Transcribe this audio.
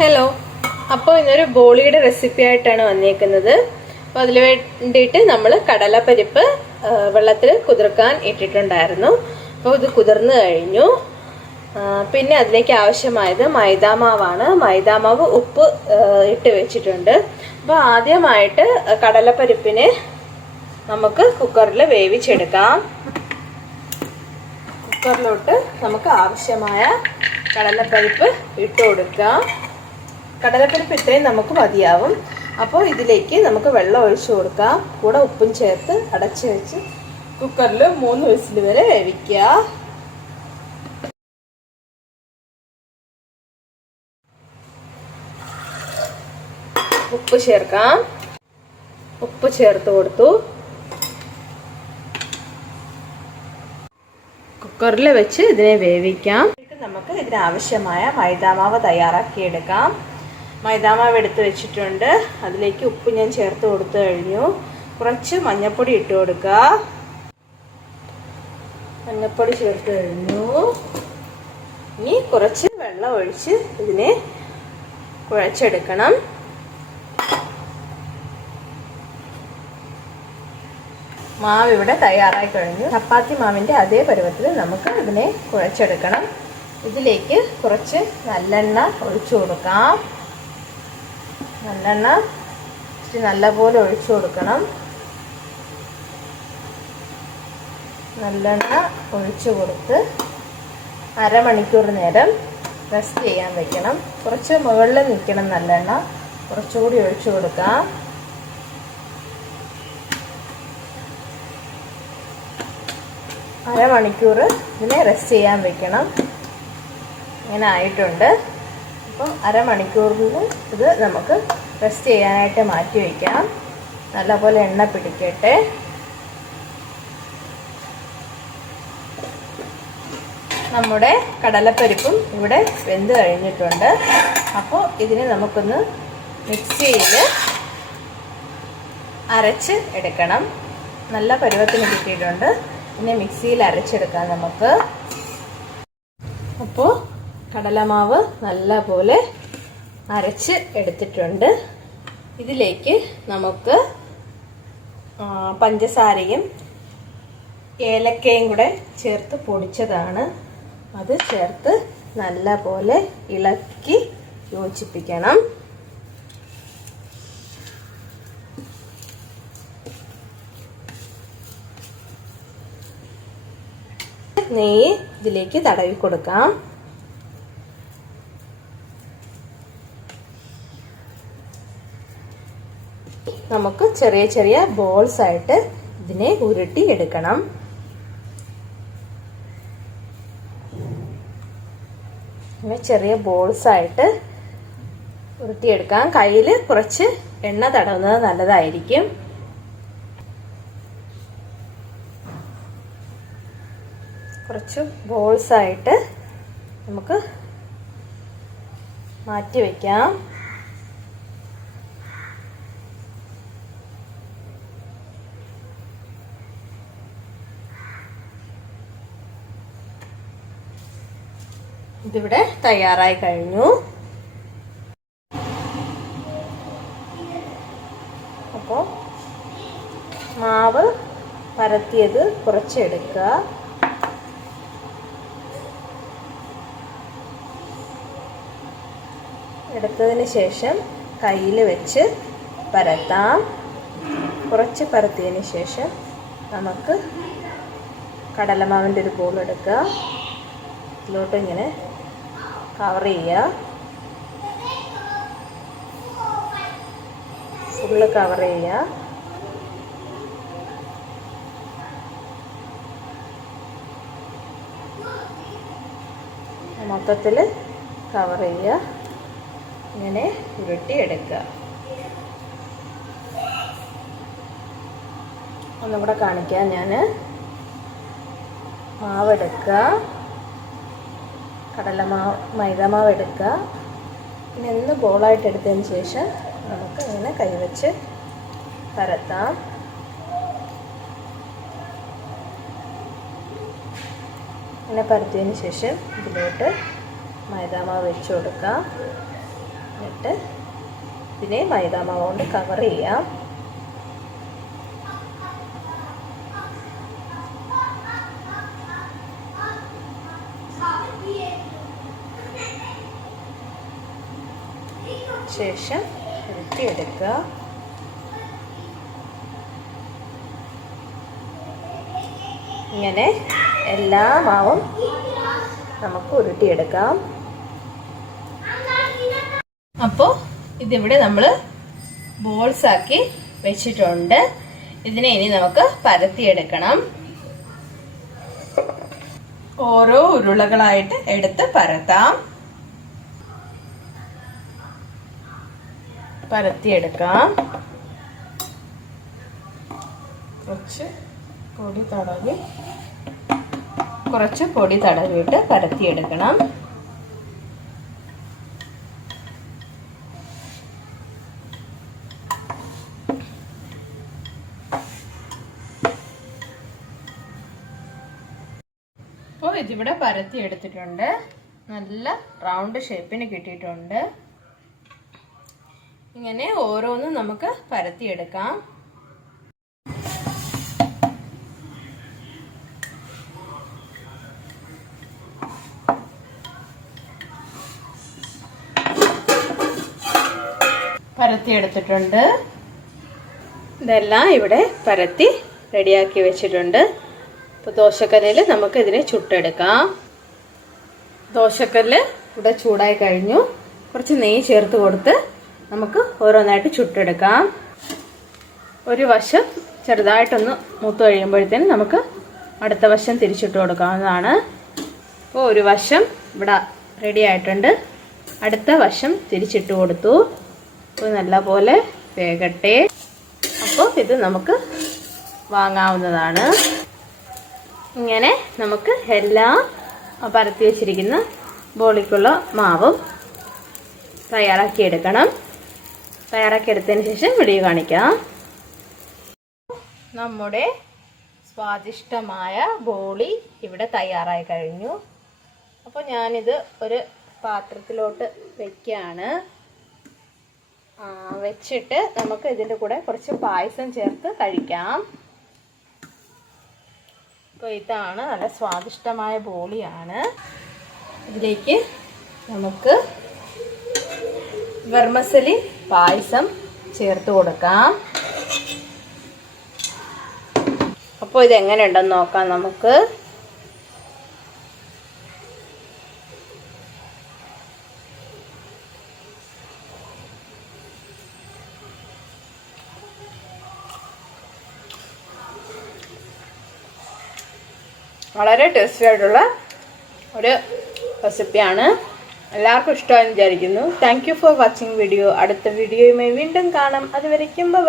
Hello, അപ്പോൾ ഇന്നൊരു ബോളിയുടെ recipe ആയിട്ടാണ് വന്നേക്കുന്നത്. അപ്പോൾ അതിന് വേണ്ടിയിട്ട് നമ്മൾ കടലപ്പരിപ്പ് വെള്ളത്തിൽ കുതിർക്കാൻ ഇട്ടിട്ടുണ്ടായിരുന്നു. അപ്പോൾ ഇത് കുതിർന്നു കഴിഞ്ഞു. പിന്നെ അതിലേക്ക് ആവശ്യമായത് മൈദാമാവാണ്. മൈദാമാവ് ഉപ്പ് ഇട്ട് വെച്ചിട്ടുണ്ട്. അപ്പോൾ ആദ്യമായിട്ട് കടലപ്പരിപ്പിനെ നമുക്ക് കുക്കറിൽ വേവിച്ചെടുക്കാം. കുക്കറിലോട്ട് നമുക്ക് ആവശ്യമായ കടലപ്പരിപ്പ് ഇട്ട് കൊടുക്കാം. കടലപ്പരിപ്പ് ഇത്രയും നമുക്ക് മതിയാവും. അപ്പോൾ ഇതിലേക്ക് നമുക്ക് വെള്ളം ഒഴിച്ചു കൊടുക്കാം. കൂടെ ഉപ്പും ചേർത്ത് അടച്ചു വെച്ച് കുക്കറിൽ 3 വിസിൽ വരെ വേവിക്കുക. ഉപ്പ് ചേർക്കാം. ഉപ്പ് ചേർത്ത് കൊടുത്തു. കുക്കറിൽ വെച്ച് ഇതിനെ വേവിക്കാം. നമുക്ക് ഇതിനാവശ്യമായ മൈദാമാവ് തയ്യാറാക്കിയെടുക്കാം. മൈദാമാവ് എടുത്ത് വെച്ചിട്ടുണ്ട്. അതിലേക്ക് ഉപ്പ് ഞാൻ ചേർത്ത് കൊടുത്തു കഴിഞ്ഞു. കുറച്ച് മഞ്ഞൾപ്പൊടി ഇട്ട് കൊടുക്കുക. മഞ്ഞൾപ്പൊടി ചേർത്ത് കഴിഞ്ഞു. ഇനി കുറച്ച് വെള്ളം ഒഴിച്ച് ഇതിനെ കുഴച്ചെടുക്കണം. മാവ് ഇവിടെ തയ്യാറായി കഴിഞ്ഞു. ചപ്പാത്തി മാവിൻ്റെ അതേ പരുവത്തിൽ നമുക്ക് ഇതിനെ കുഴച്ചെടുക്കണം. ഇതിലേക്ക് കുറച്ച് നല്ലെണ്ണ ഒഴിച്ചു കൊടുക്കാം. നല്ലെണ്ണ നല്ലപോലെ ഒഴിച്ചു കൊടുക്കണം. നല്ലെണ്ണ ഒഴിച്ചു കൊടുത്ത് അരമണിക്കൂർ നേരം റെസ്റ്റ് ചെയ്യാൻ വെക്കണം. കുറച്ച് മുകളിൽ നിൽക്കണം നല്ലെണ്ണ. കുറച്ചുകൂടി ഒഴിച്ചു കൊടുക്കാം. അരമണിക്കൂർ ഇതിനെ റെസ്റ്റ് ചെയ്യാൻ വെക്കണം. ഇങ്ങനെ ആയിട്ടുണ്ട്. അപ്പം അരമണിക്കൂറിൽ ഇത് നമുക്ക് റെസ്റ്റ് ചെയ്യാനായിട്ട് മാറ്റി വയ്ക്കാം. നല്ലപോലെ എണ്ണ പിടിക്കട്ടെ. നമ്മുടെ കടലപ്പരിപ്പും ഇവിടെ വെന്ത് കഴിഞ്ഞിട്ടുണ്ട്. അപ്പോൾ ഇതിനെ നമുക്കൊന്ന് മിക്സിയിൽ അരച്ച് എടുക്കണം. നല്ല പരുവത്തിന് കിട്ടിയിട്ടുണ്ട്. പിന്നെ മിക്സിയിൽ അരച്ചെടുക്കാം നമുക്ക്. അപ്പോൾ കടലമാവ് നല്ലപോലെ അരച്ച് എടുത്തിട്ടുണ്ട്. ഇതിലേക്ക് നമുക്ക് പഞ്ചസാരയും ഏലക്കയും കൂടെ ചേർത്ത് പൊടിച്ചതാണ്. അത് ചേർത്ത് നല്ലപോലെ ഇളക്കി യോജിപ്പിക്കണം. നെയ്യ് ഇതിലേക്ക് തടവി കൊടുക്കാം. നമുക്ക് ചെറിയ ചെറിയ ബോൾസ് ആയിട്ട് ഇതിനെ ഉരുട്ടി എടുക്കണം. ഇങ്ങനെ ചെറിയ ബോൾസ് ആയിട്ട് ഉരുട്ടിയെടുക്കാം. കയ്യിൽ കുറച്ച് എണ്ണ തടവുന്നത് നല്ലതായിരിക്കും. കുറച്ച് ബോൾസ് ആയിട്ട് നമുക്ക് മാറ്റി വയ്ക്കാം. ഇതിവിടെ തയ്യാറായി കഴിഞ്ഞു. അപ്പോൾ മാവ് പരത്തിയത് കുറച്ച് എടുക്കുക. എടുത്തതിന് ശേഷം കയ്യിൽ വെച്ച് പരത്താം. കുറച്ച് പരത്തിയതിന് ശേഷം നമുക്ക് കടലമാവിൻ്റെ ഒരു ബോൾ എടുക്കുക. ഇതിലോട്ട് ഇങ്ങനെ കവർ ചെയ്യുക. ഫുള്ള് കവർ ചെയ്യുക. മൊത്തത്തിൽ കവർ ചെയ്യുക. ഇങ്ങനെ ഉരുട്ടി എടുക്കുക. ഒന്നുകൂടെ കാണിക്കാം. ഞാൻ മാവെടുക്കുക. മൈദാമാവ് എടുക്കുക. പിന്നെ ഒന്ന് ബോളായിട്ട് എടുത്തതിന് ശേഷം നമുക്ക് ഇങ്ങനെ കൈവച്ച് പരത്താം. ഇങ്ങനെ പരത്തിയതിന് ശേഷം ഇതിലോട്ട് മൈദാമാവ് വെച്ച് കൊടുക്കാം. എന്നിട്ട് ഇതിനെ മൈദാമാവ് കൊണ്ട് കവർ ചെയ്യാം. ശേഷം ഉരുട്ടിയെടുക്കുക. ഇങ്ങനെ എല്ലാ മാവും നമുക്ക് ഉരുട്ടിയെടുക്കാം. അപ്പോൾ ഇതിവിടെ നമ്മൾ ബോൾസ് ആക്കി വെച്ചിട്ടുണ്ട്. ഇതിനെ ഇനി നമുക്ക് പരത്തിയെടുക്കണം. ഓരോ ഉരുളകളായിട്ട് എടുത്ത് പരത്താം. പരത്തിയെടുക്കാം. കുറച്ച് പൊടി തടവിയിട്ട് പരത്തിയെടുക്കണം. അപ്പോൾ ഇതിവിടെ പരത്തിയെടുത്തിട്ടുണ്ട്. നല്ല റൗണ്ട് ഷേപ്പിന് കിട്ടിയിട്ടുണ്ട്. ഇങ്ങനെ ഓരോന്നും നമുക്ക് പരത്തിയെടുക്കാം. പരത്തിയെടുത്തിട്ടുണ്ട്. ഇതെല്ലാം ഇവിടെ പരത്തി റെഡിയാക്കി വെച്ചിട്ടുണ്ട്. അപ്പോൾ ദോശക്കല്ലിൽ നമുക്ക് ഇതിനെ ചുട്ടെടുക്കാം. ദോശക്കല്ല് ഇവിടെ ചൂടായി കഴിഞ്ഞു. കുറച്ച് നെയ്യ് ചേർത്ത് കൊടുത്ത് നമുക്ക് ഓരോന്നായിട്ട് ചുട്ടെടുക്കാം. ഒരു വശം ചെറുതായിട്ടൊന്ന് മൂത്ത് കഴിയുമ്പോഴത്തേനും നമുക്ക് അടുത്ത വശം തിരിച്ചിട്ട് കൊടുക്കാവുന്നതാണ്. അപ്പോൾ ഒരു വശം ഇവിടെ റെഡി ആയിട്ടുണ്ട്. അടുത്ത വശം തിരിച്ചിട്ട് കൊടുത്തു. അപ്പോൾ നല്ലപോലെ വേകട്ടെ. അപ്പോൾ ഇത് നമുക്ക് വാങ്ങാവുന്നതാണ്. ഇങ്ങനെ നമുക്ക് എല്ലാം പരത്തി വെച്ചിരിക്കുന്ന ബോളിക്കുള്ള മാവും തയ്യാറാക്കിയെടുക്കണം. തയ്യാറാക്കിയെടുത്തതിന് ശേഷം വീഡിയോ കാണിക്കാം. നമ്മുടെ സ്വാദിഷ്ടമായ ബോളി ഇവിടെ തയ്യാറായി കഴിഞ്ഞു. അപ്പോൾ ഞാനിത് ഒരു പാത്രത്തിലോട്ട് വെക്കുകയാണ്. വെച്ചിട്ട് നമുക്ക് ഇതിൻ്റെ കൂടെ കുറച്ച് പായസം ചേർത്ത് കഴിക്കാം. അപ്പോൾ ഇതാണ് നല്ല സ്വാദിഷ്ടമായ ബോളിയാണ്. ഇതിലേക്ക് നമുക്ക് വെർമസലി പായസം ചേർത്ത് കൊടുക്കാം. അപ്പോൾ ഇതെങ്ങനെ ഉണ്ടെന്ന് നോക്കാം നമുക്ക്. വളരെ ടേസ്റ്റി ആയിട്ടുള്ള ഒരു റെസിപ്പിയാണ്. എല്ലാവർക്കും ഇഷ്ടമായെന്ന് വിചാരിക്കുന്നു. Thank you for watching video. അടുത്ത വീഡിയോയുമായി വീണ്ടും കാണാം. അതുവരയ്ക്കും ബൈ.